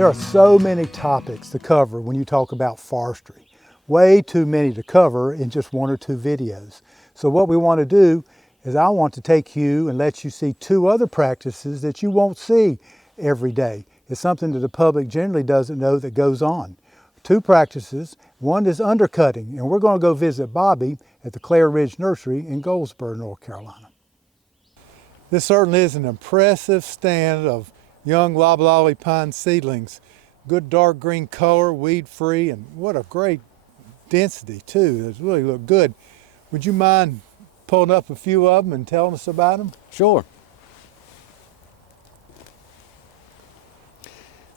There are so many topics to cover when you talk about forestry. Way too many to cover in just one or two videos. So what we want to do is I want to take you and let you see two other practices that you won't see every day. It's something that the public generally doesn't know that goes on. Two practices. One is undercutting, and we're going to go visit Bobby at the Claridge Nursery in Goldsboro, North Carolina. This certainly is an impressive stand of young loblolly pine seedlings. Good dark green color, weed-free, and what a great density too. It really look good. Would you mind pulling up a few of them and telling us about them? Sure.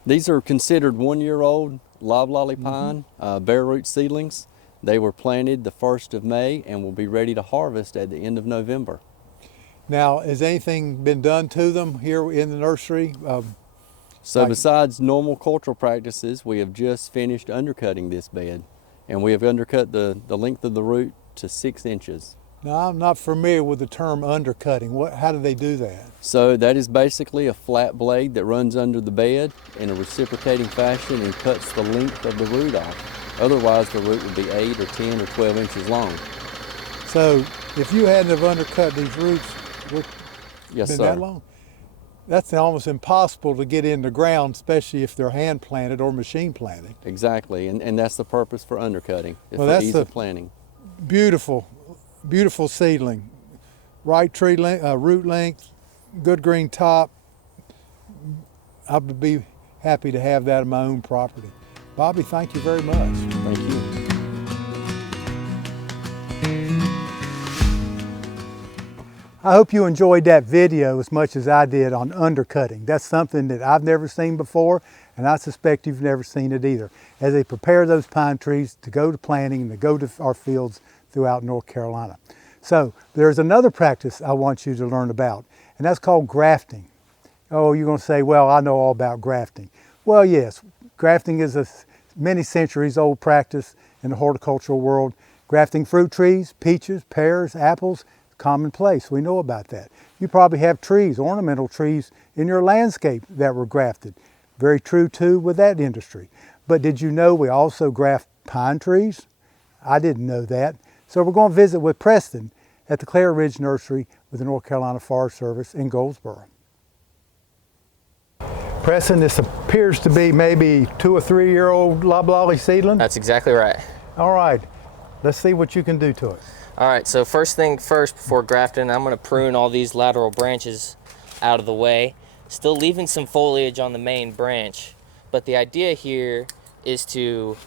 These are considered 1-year-old loblolly pine, bare root seedlings. They were planted the 1st of May and will be ready to harvest at the end of November. Now, has anything been done to them here in the nursery? Besides normal cultural practices, we have just finished undercutting this bed, and we have undercut the length of the root to 6 inches. Now, I'm not familiar with the term undercutting. How do they do that? So that is basically a flat blade that runs under the bed in a reciprocating fashion and cuts the length of the root off. Otherwise, the root would be 8 or 10 or 12 inches long. So if you hadn't have undercut these roots, Yes, been sir. that long? That's almost impossible to get in the ground, especially if they're hand planted or machine planted. Exactly, and that's the purpose for undercutting, Well, for that's ease of planting. Beautiful, beautiful seedling. Right tree root length, good green top. I would be happy to have that on my own property. Bobby, thank you very much. Thank you. I hope you enjoyed that video as much as I did on undercutting. That's something that I've never seen before, and I suspect you've never seen it either, as they prepare those pine trees to go to planting and to go to our fields throughout North Carolina. So there's another practice I want you to learn about, and that's called grafting. Oh, you're going to say, well, I know all about grafting. Well, yes, grafting is a many centuries old practice in the horticultural world. Grafting fruit trees, peaches, pears, apples, commonplace. We know about that. You probably have trees, ornamental trees in your landscape that were grafted. Very true too with that industry. But did you know we also graft pine trees? I didn't know that. So we're going to visit with Preston at the Claridge Nursery with the North Carolina Forest Service in Goldsboro. Preston, this appears to be maybe 2 or 3 year old loblolly seedling? That's exactly right. All right, let's see what you can do to it. All right, so first thing first, before grafting, I'm gonna prune all these lateral branches out of the way, still leaving some foliage on the main branch. But the idea here is to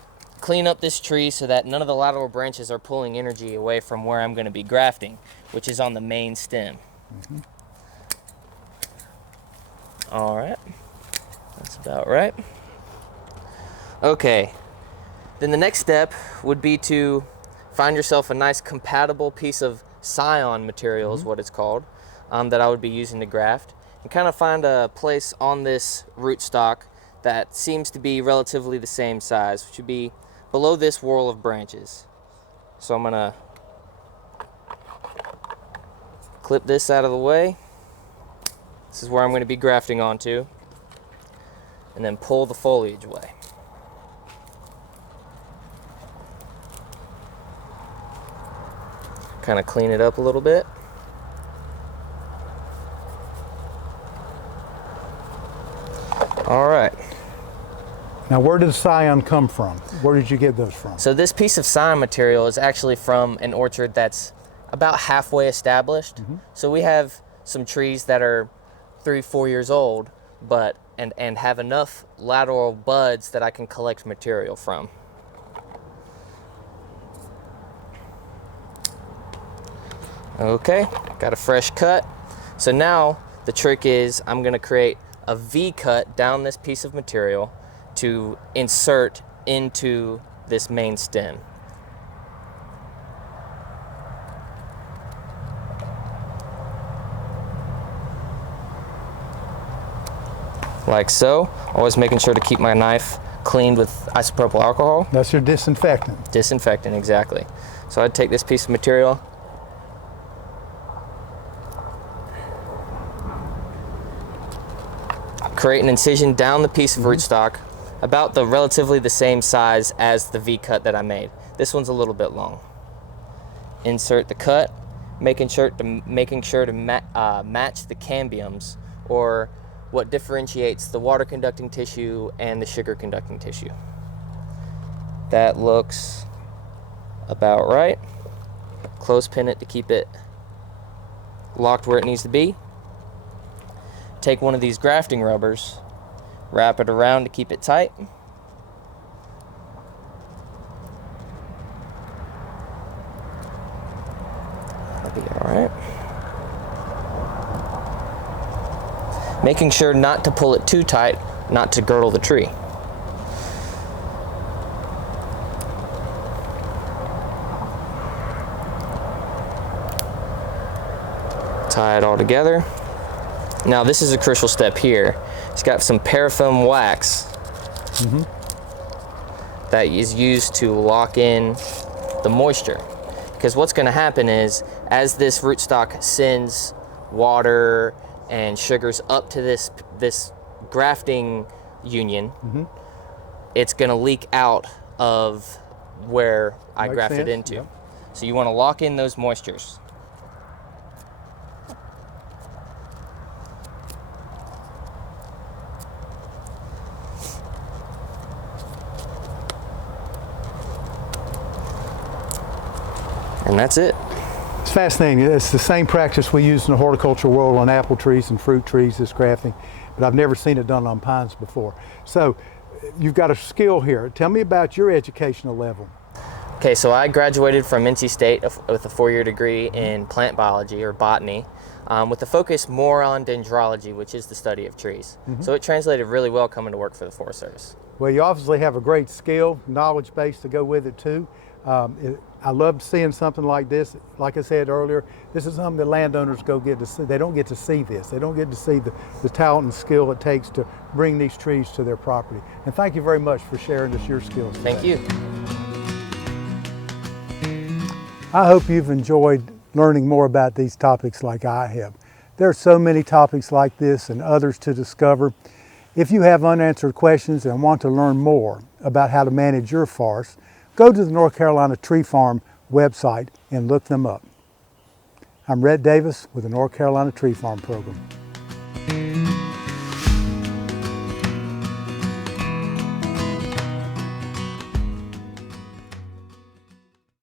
clean up this tree so that none of the lateral branches are pulling energy away from where I'm gonna be grafting, which is on the main stem. All right, that's about right. Okay, then the next step would be to find yourself a nice compatible piece of scion material is what it's called, that I would be using to graft, and kind of find a place on this rootstock that seems to be relatively the same size, which would be below this whorl of branches. So I'm gonna clip this out of the way. This is where I'm gonna be grafting onto, and then pull the foliage away. Kind of clean it up a little bit. All right. Now, where did the scion come from? Where did you get those from? So this piece of scion material is actually from an orchard that's about halfway established. So we have some trees that are 3-4 years old, but and have enough lateral buds that I can collect material from. Okay, got a fresh cut. So now the trick is I'm gonna create a V cut down this piece of material to insert into this main stem. Like so, always making sure to keep my knife cleaned with isopropyl alcohol. That's your disinfectant. Disinfectant, exactly. So I'd take this piece of material, create an incision down the piece of rootstock, about relatively the same size as the V-cut that I made. This one's a little bit long. Insert the cut, making sure to match the cambiums, or what differentiates the water conducting tissue and the sugar conducting tissue. That looks about right. Clothespin it to keep it locked where it needs to be. Take one of these grafting rubbers, wrap it around to keep it tight. That'll be all right. Making sure not to pull it too tight, not to girdle the tree. Tie it all together. Now this is a crucial step here. It's got some paraffin wax that is used to lock in the moisture. Because what's going to happen is, as this rootstock sends water and sugars up to this grafting union, it's going to leak out of where I grafted into. Yep. So you want to lock in those moistures. And that's it. It's fascinating. It's the same practice we use in the horticultural world on apple trees and fruit trees, this grafting, but I've never seen it done on pines before. So you've got a skill here. Tell me about your educational level. Okay, so I graduated from NC State with a 4-year degree in plant biology, or botany, with the focus more on dendrology, which is the study of trees. So it translated really well coming to work for the Forest Service. Well, you obviously have a great skill, knowledge base to go with it too. I love seeing something like this. Like I said earlier, this is something that landowners get to see. They don't get to see this. They don't get to see the talent and skill it takes to bring these trees to their property. And thank you very much for sharing your skills today. Thank you. I hope you've enjoyed learning more about these topics like I have. There are so many topics like this and others to discover. If you have unanswered questions and want to learn more about how to manage your forest, go to the North Carolina Tree Farm website and look them up. I'm Rett Davis with the North Carolina Tree Farm Program.